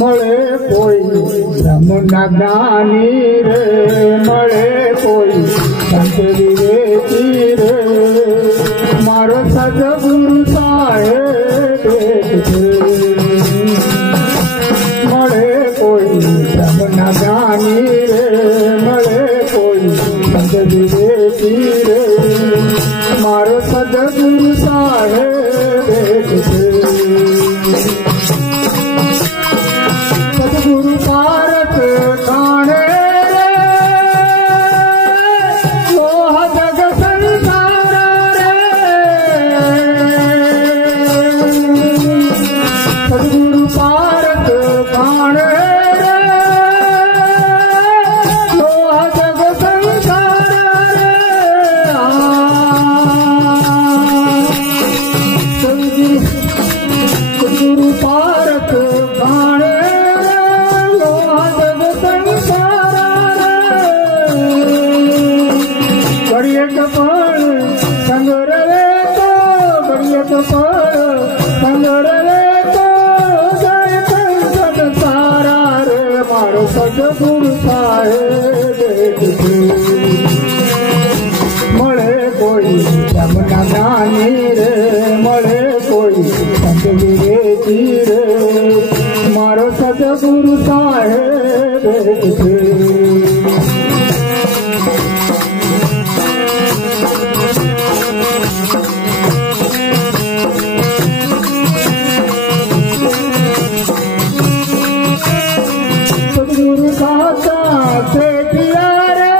મળે કોઈ બ્રહ્મના જ્ઞાની રે, મળે કોઈ સંત વિવેકી રે, મારો સદગુરુ સાહેબ મળે કોઈ બ્રહ્મના જ્ઞાની રે, મળે કોઈ સંત વિવેકી રે, મારો સદગુરુ સાહેબ सदगुरु पारक काणे रे, मोह जग संसार रे, सदगुरु पारक काणे रे, मोह जग संसार रे, सदगुरु पारक काणे बढ़िया कपाल संग रवे तो, बढ़िया कपाल संग रवे तो, जय पंचत सारा रे, मारो सदगुरु साहेब મળે કોઈ બ્રહ્મના જ્ઞાની રે, મળે કોઈ સંત વિવેકી રે, મારો સદગુરુ સાહેબ सदगुरु दाता से किया रे,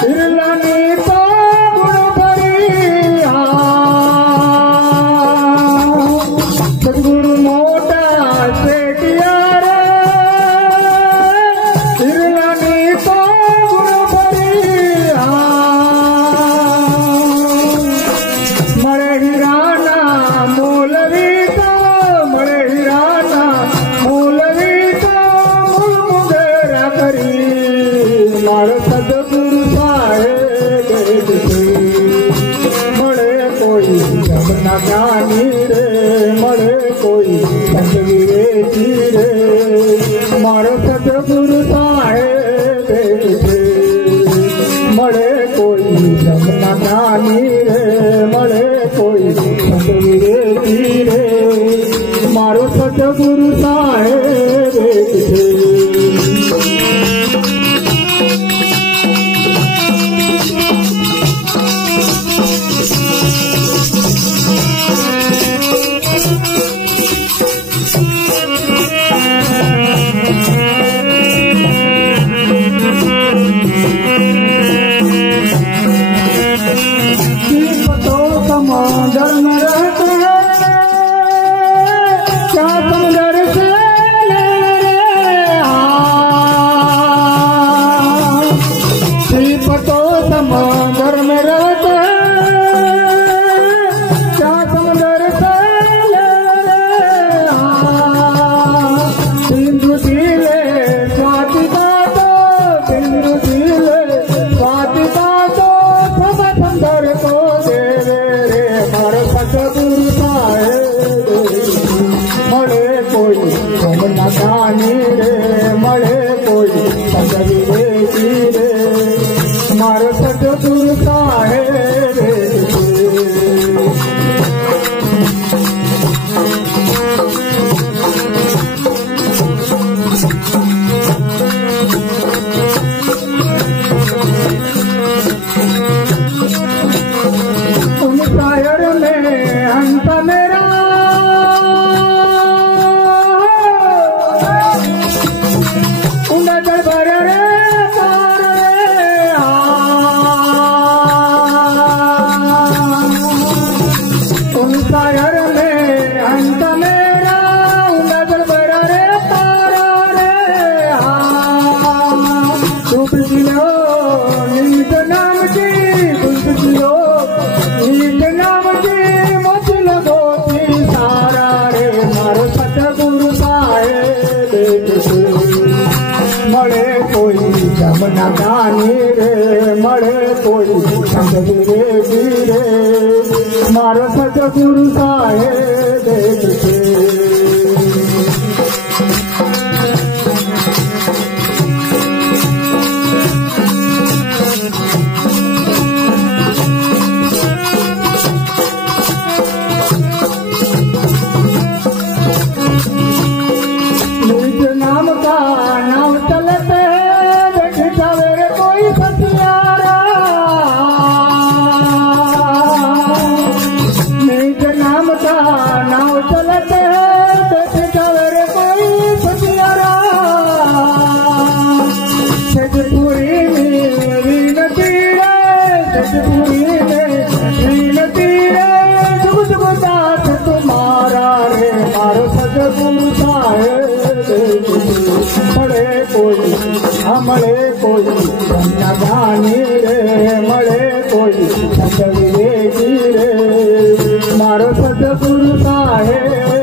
हिरलानी तो गुण भरिया, सदगुरु मोटा से किया रे, हिरलानी तो गुण भरिया, मरे हिराना मौलवी तो, मरे हिराना मौलवी तो मुगेरा करी, मारो सदगुरु साहेब મળે કોઈ બ્રહ્મના જ્ઞાની રે, મળે કોઈ સંત વિવેકી રે, મારો સદગુરુ સાહેબ મળે કોઈ બ્રહ્મના જ્ઞાની રે, મળે કોઈ સંત વિવેકી રે, મારો સદગુરુ સાહેબ समंदर में रहते हैं, क्या समंदर से ले सीप तो समंदर में रहते हैं, क्या समंदर से ले सिंधु दिले स्वाति का तो, सिंधु दिले स्वाति का तो, सब समंदर को सदगुरु साहेब મળે કોઈ બ્રહ્મના જ્ઞાની રે, મળે કોઈ સંત વિવેકી રે, મારો સદગુરુ સાહેબ उन शायर में अंत मेरा भर रे उन शायर में अंत मेरा नजर भर रे तारा रे, तू पिछलो नीत नाम की, तू पिछलो नीत नाम की, मुझ लगोती सारा रे, मारो सतगुरु साहेब મળે કોઈ બ્રહ્મના જ્ઞાની રે, મળે કોઈ સંત વિવેકી રે, મારો સદગુરુ સાહેબ છે। निज नाम का नाम चलते देख जावे रे कोई सतियारा। निज नाम का नाम चलते देख जावे रे कोई सतियारा। सजपुरी में विनती रे, सजपुरी में विनती रे, जुग जुग दास तुम्हारा रे मारो सजगुरु साहेब। મળે કોઈ મળે કોઈ ગાની રે, મળે કોઈ સંગવી રે, મારો સદગુરુ સાહેબ।